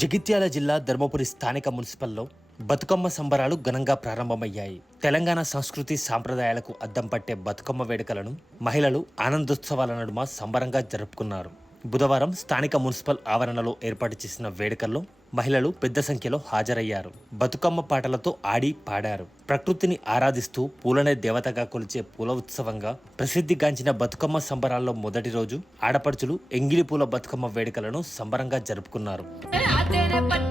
జగిత్యాల జిల్లా ధర్మపురి స్థానిక మున్సిపల్లో బతుకమ్మ సంబరాలు ఘనంగా ప్రారంభమయ్యాయి. తెలంగాణ సంస్కృతి సాంప్రదాయాలకు అద్దం పట్టే బతుకమ్మ వేడుకలను మహిళలు ఆనందోత్సవాల నడుమ సంబరంగా జరుపుకున్నారు. బుధవారం స్థానిక మున్సిపల్ ఆవరణలో ఏర్పాటు చేసిన వేడుకల్లో మహిళలు పెద్ద సంఖ్యలో హాజరయ్యారు. బతుకమ్మ పాటలతో ఆడి పాడారు. ప్రకృతిని ఆరాధిస్తూ పూలనే దేవతగా కొలిచే పూల ఉత్సవంగా ప్రసిద్ధిగాంచిన బతుకమ్మ సంబరాల్లో మొదటి రోజు ఆడపడుచులు ఎంగిలి పూల బతుకమ్మ వేడుకలను సంబరంగా జరుపుకున్నారు. అతేనే పట్టులో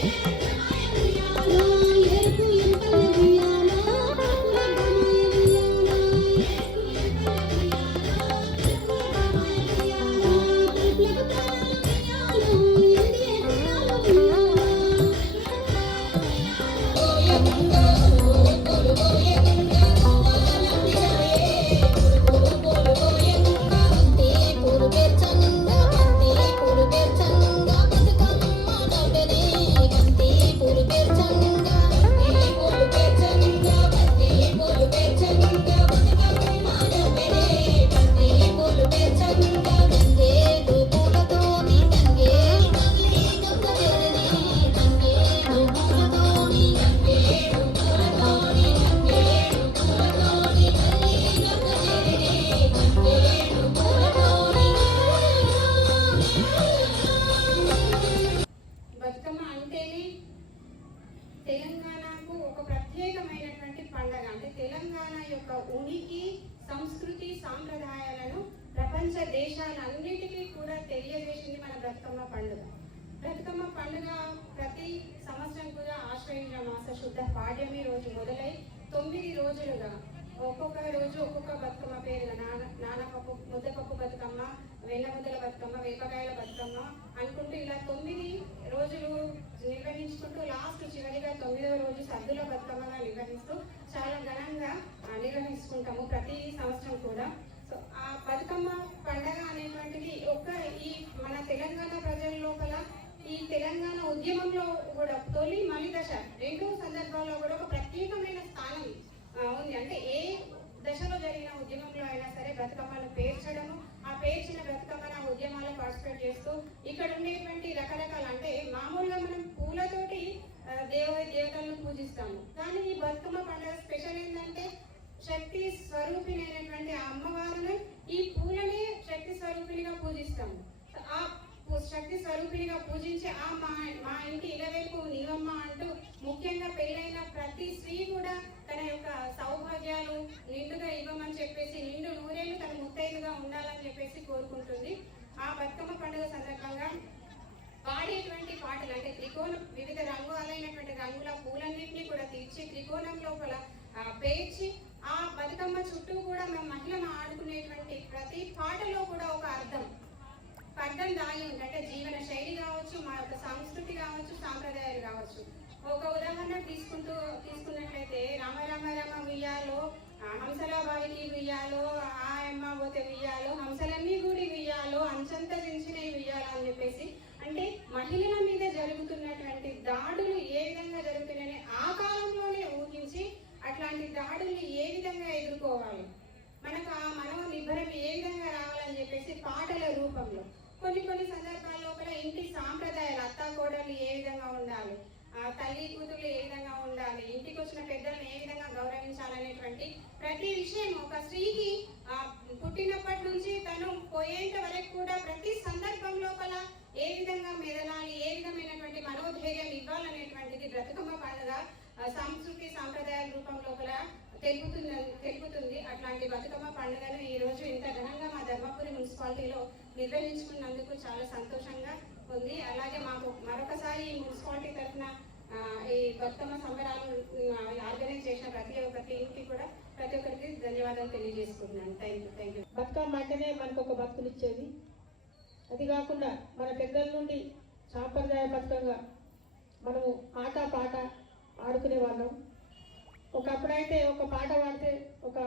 Yeah. తెలంగాణకు ఒక ప్రత్యేకమైనటువంటి పండగ. అంటే తెలంగాణ యొక్క ఉనికి సంస్కృతి సాంప్రదాయాలను ప్రపంచ దేశాలన్నిటికీ కూడా తెలియజేసింది మన బతుకమ్మ పండుగ. బతుకమ్మ పండుగ ప్రతి సంవత్సరం కూడా ఆశ్రయించిన మాస శుద్ధ పాడ్యమి రోజు మొదలై తొమ్మిది రోజులుగా ఒక్కొక్క రోజు ఒక్కొక్క బతుకమ్మ పేరు నాన నానపప్పు ముద్దపప్పు బతుకమ్మ వెన్న ముద్దల బతుకమ్మ వేపకాయల బతుకమ్మ అనుకుంటూ ఇలా తొమ్మిది రోజులు నిర్వహించుకుంటూ లాస్ట్ చివరిగా తొమ్మిదవ రోజు సద్దుల బతుకమ్మగా నిర్వహిస్తూ చాలా ఘనంగా నిర్వహించుకుంటాము ప్రతి సంవత్సరం కూడా. సో ఆ బతుకమ్మ పండగ అనేటువంటిది ఒక ఈ మన తెలంగాణ ప్రజల లోపల ఈ తెలంగాణ ఉద్యమంలో కూడా తొలి మలిదశ. రెండు సందర్భాల్లో కూడా ఒక పూజిస్తాము. కానీ ఈ బతుకమ్మ పండుగ స్పెషల్ ఏంటంటే శక్తి స్వరూపిణైనటువంటి ఆ అమ్మవారిని ఈ పూలనే శక్తి స్వరూపిణిగా పూజిస్తాము. ఆ శక్తి స్వరూపిణిగా పూజించి ఆ మా మా ఇంటి ఇలవేపు నీవమ్మ అంటూ ముఖ్యంగా పెళ్ళైన ప్రతి స్త్రీ కూడా తన యొక్క సౌభాగ్యాలు నిండుగా ఇవ్వమని చెప్పేసి నిండు నూరేళ్ళు తన ముత్తైదుగా ఉండాలని చెప్పేసి కోరుకుంటుంది. ఆ బతుకమ్మ పండుగ సందర్భంగా వాడేటువంటి త్రికోణం వివిధ రంగులైనటువంటి రంగుల పూలన్నింటినీ కూడా తీర్చి త్రికోణం లోపల పేర్చి ఆ బతుకమ్మ చుట్టూ కూడా మేము మహిళలు ఆడుకునేటువంటి ప్రతి పాటలో కూడా ఒక అర్థం. అర్థం దాగి ఉంది అంటే జీవన శైలి కావచ్చు మా యొక్క సంస్కృతి కావచ్చు సాంప్రదాయాలు కావచ్చు. ఒక ఉదాహరణ తీసుకుంటూ తీసుకున్నట్లయితే రామ రామ రామ ఉయ్యాలో ఆ, హంసలాబాయికి ఉయ్యాలో ఆ అమ్మ పోతే ఉయ్యాలో హంసలన్నీ గుడి ఉయ్యాలో అంచంత ఇలాంటి దాడుల్ని ఏ విధంగా ఎదుర్కోవాలి? మనకు ఆ మనో నిభరం ఏ విధంగా రావాలని చెప్పేసి పాటల రూపంలో. కొన్ని కొన్ని సందర్భాల్లో కూడా ఇంటి సాంప్రదాయాలు అత్త కోడలు ఏ విధంగా ఉండాలి ఆ తల్లి కూతురు ఏ విధంగా ఉండాలి ఇంటికి వచ్చిన పెద్దలను ఏ విధంగా గౌరవించాలనేటువంటి ప్రతి విషయం ఒక స్త్రీకి పుట్టినప్పటి నుంచి తను పోయేంత వరకు కూడా ప్రతి సందర్భం లోపల ఏ విధంగా మెదలాలి ఏ విధమైనటువంటి మనోధైర్యం ఇవ్వాలనేటువంటిది బ్రతుకమ్మ పండుగ సాంస్కృతిక సాంప్రదాయాల రూపం లోపల తెలుపుతుంది తెలుపుతుంది. అట్లాంటి బతుకమ్మ పండుగను ఈ రోజు ఇంత ఘనంగా మా ధర్మపురి మున్సిపాలిటీలో నిర్వహించుకున్నందుకు చాలా సంతోషంగా ఉంది. అలాగే మాకు మరొకసారి ఈ మున్సిపాలిటీ తరఫున ఈ బతుకమ్మ సంబరాలు ఆర్గనైజ్ చేసిన ప్రతి ఒక్క టీంకి కూడా ప్రతి ఒక్కరికి ధన్యవాదాలు తెలియజేసుకుంటున్నాను. Thank you thank you Bathukamma అంటేనే మనకు ఒక బతుకునిచ్చేది అది కాకుండా మన పెద్దల నుండి సాంప్రదాయబద్ధంగా మనము ఆట పాట ఆడుకునే వాళ్ళం ఒకప్పుడైతే ఒక పాట పాడితే ఒక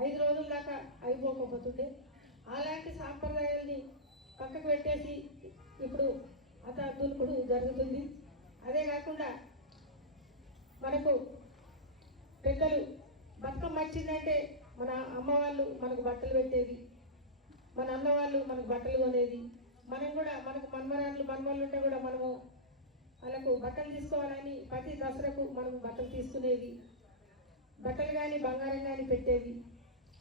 ఐదు రోజుల దాకా అయిపోకపోతుండే. అలాంటి సాంప్రదాయాల్ని పక్కకు పెట్టేసి ఇప్పుడు అత దులుపుడు జరుగుతుంది. అదే కాకుండా మనకు పెద్దలు బతుకమ్మ వచ్చిందంటే మన అమ్మ వాళ్ళు మనకు బట్టలు పెట్టేది మన అన్న వాళ్ళు మనకు బట్టలు కొనేది. మనం కూడా మనకు మన్మరాళ్ళు మన్మలు ఉంటే కూడా మనము వాళ్ళకు బట్టలు తీసుకోవాలని ప్రతి దసరకు మనం బట్టలు తీసుకునేది బట్టలు కానీ బంగారం కానీ పెట్టేవి.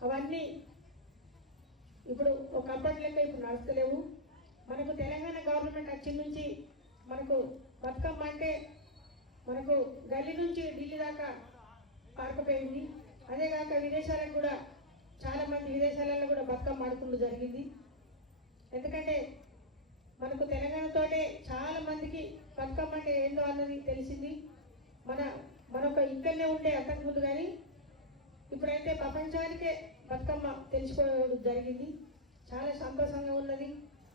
అవన్నీ ఇప్పుడు ఒకప్పటి లెక్క ఇప్పుడు నడుస్తలేవు. మనకు తెలంగాణ గవర్నమెంట్ వచ్చి నుంచి మనకు బతుకమ్మ అంటే మనకు గల్లీ నుంచి ఢిల్లీ దాకా పారకపోయింది అదే కాక విదేశాలకు కూడా చాలామంది విదేశాలలో కూడా బతుకమ్మ ఆడుకుంటూ జరిగింది. ఎందుకంటే మనకు తెలంగాణతోటే బతుకమ్మ అంటే ఏందో అన్నది తెలిసింది. మన మనొక ఇక్కడనే ఉండే అంతకుముందు కానీ ఇప్పుడైతే ప్రపంచానికే బతుకమ్మ తెలిసిపోవడం జరిగింది. చాలా సంతోషంగా ఉన్నది.